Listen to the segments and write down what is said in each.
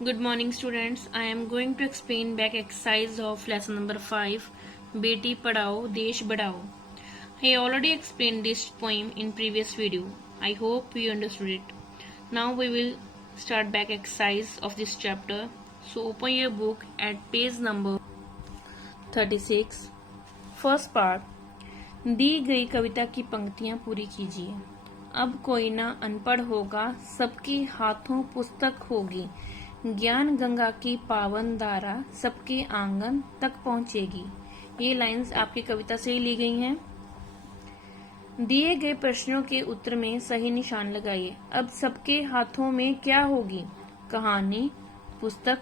Good morning students. I am going to explain back exercise of lesson number 5 Beti Padhao Desh Badhao. I already explained this poem in previous video. I hope you understood it. Now we will start back exercise of this chapter. So open your book at page number 36. First part. दी गई कविता की पंक्तियां पूरी कीजिए। अब कोई ना अनपढ़ होगा, सबके हाथों पुस्तक होगी। ज्ञान गंगा की पावन धारा सबके आंगन तक पहुंचेगी। ये लाइंस आपकी कविता से ही ली गई हैं। दिए गए प्रश्नों के उत्तर में सही निशान लगाइए। अब सबके हाथों में क्या होगी? कहानी, पुस्तक,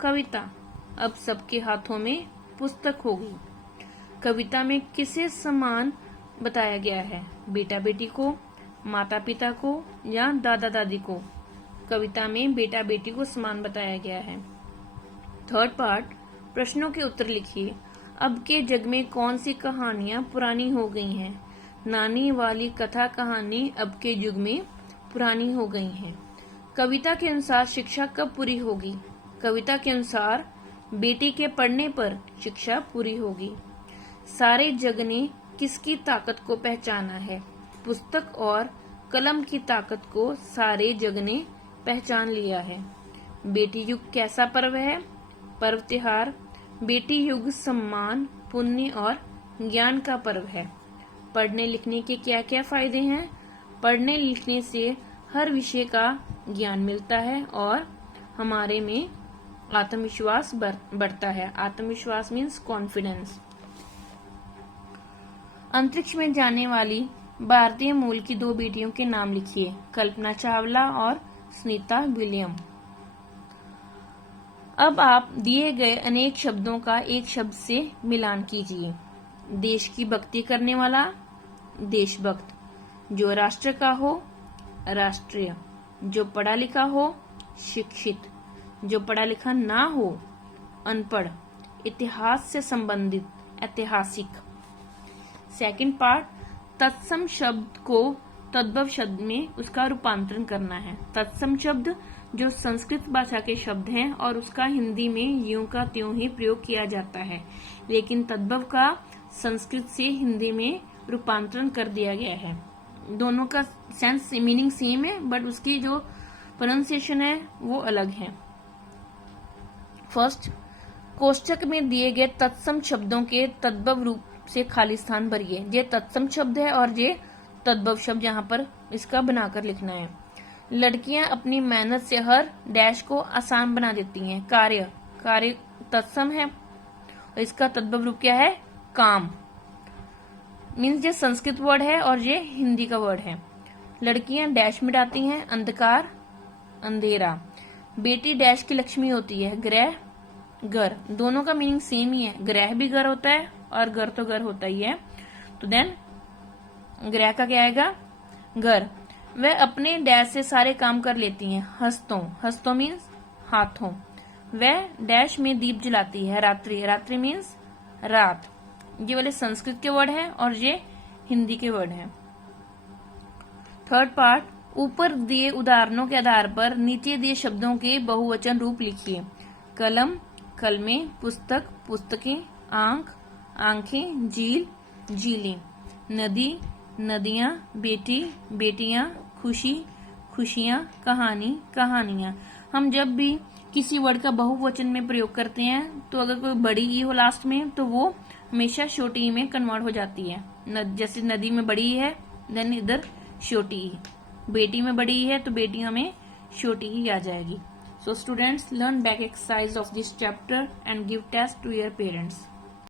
कविता। अब सबके हाथों में पुस्तक होगी। कविता में किसे समान बताया गया है? बेटा बेटी को, माता पिता को या दादा दादी को? कविता में बेटा बेटी को समान बताया गया है। थर्ड पार्ट, प्रश्नों के उत्तर लिखिए। अब के जग में कौन सी कहानियां पुरानी हो गई हैं? नानी वाली कथा कहानी अब के युग में पुरानी हो गई हैं। कविता के अनुसार शिक्षा कब पूरी होगी? कविता के अनुसार बेटी के पढ़ने पर शिक्षा पूरी होगी। सारे जग ने किसकी ताकत को पहचाना है? पुस्तक और कलम की ताकत को सारे जग ने पहचान लिया है। बेटी युग कैसा पर्व है? पर्व त्योहार। बेटी युग सम्मान, पुण्य और ज्ञान का पर्व है। पढ़ने लिखने के क्या क्या फायदे हैं? पढ़ने लिखने से हर विषय का ज्ञान मिलता है और हमारे में आत्मविश्वास बढ़ता है। आत्मविश्वास मीन्स कॉन्फिडेंस। अंतरिक्ष में जाने वाली भारतीय मूल की दो बेटियों के नाम लिखिए। कल्पना चावला और सुनीता विलियम। अब आप दिए गए अनेक शब्दों का एक शब्द से मिलान कीजिए। देश की भक्ति करने वाला, देशभक्त। जो राष्ट्र का हो, राष्ट्रीय। जो पढ़ा लिखा हो, शिक्षित। जो पढ़ा लिखा ना हो, अनपढ़। इतिहास से संबंधित, ऐतिहासिक। सेकंड पार्ट, तत्सम शब्द को तद्भव शब्द में उसका रूपांतरण करना है। तत्सम शब्द जो संस्कृत भाषा के शब्द हैं और उसका हिंदी में यूं का त्यों ही प्रयोग किया जाता है, लेकिन तद्भव का संस्कृत से हिंदी में रूपांतरण कर दिया गया है। दोनों का सेंस मीनिंग सेम है, बट उसकी जो प्रोनाउंसिएशन है वो अलग है। फर्स्ट, कोष्टक में दिए गए तत्सम शब्दों के तद्भव रूप से खाली स्थान भरिए। ये तत्सम शब्द है और ये तद्भव शब्द यहाँ पर इसका बनाकर लिखना है। लड़कियां अपनी मेहनत से हर डैश को आसान बना देती हैं। कार्य, कार्य तत्सम है और इसका तद्भव रूप क्या है? काम। मीन्स ये संस्कृत वर्ड है और ये हिंदी का वर्ड है। लड़कियां डैश मिटाती हैं। अंधकार, अंधेरा। बेटी डैश की लक्ष्मी होती है। ग्रह, घर। दोनों का मीनिंग सेम ही है। ग्रह भी घर होता है और घर तो घर होता ही है। तो देन ग्रह का क्या आएगा? घर। वह अपने डैश से सारे काम कर लेती हैं। हस्तों, हस्तों मीन्स हाथों। वह डैश में दीप जलाती है। रात्रि, रात्रि मीन्स रात। ये वाले संस्कृत के वर्ड है और ये हिंदी के वर्ड है। थर्ड पार्ट, ऊपर दिए उदाहरणों के आधार पर नीचे दिए शब्दों के बहुवचन रूप लिखिए। कलम, कलमें। पुस्तक, पुस्तकें। आंख, आंखें। झील, झीलें। नदी, नदियां। बेटी, बेटियां। खुशी, खुशियां। कहानी, कहानियां। हम जब भी किसी वर्ड का बहुवचन में प्रयोग करते हैं तो अगर कोई बड़ी ई हो लास्ट में तो वो हमेशा छोटी ई में कन्वर्ट हो जाती है। जैसे नदी में बड़ी ई है, देन इधर छोटी ई। बेटी में बड़ी ई है तो बेटियों में छोटी ई आ जाएगी। So students, learn back exercise of this chapter and give test to your parents.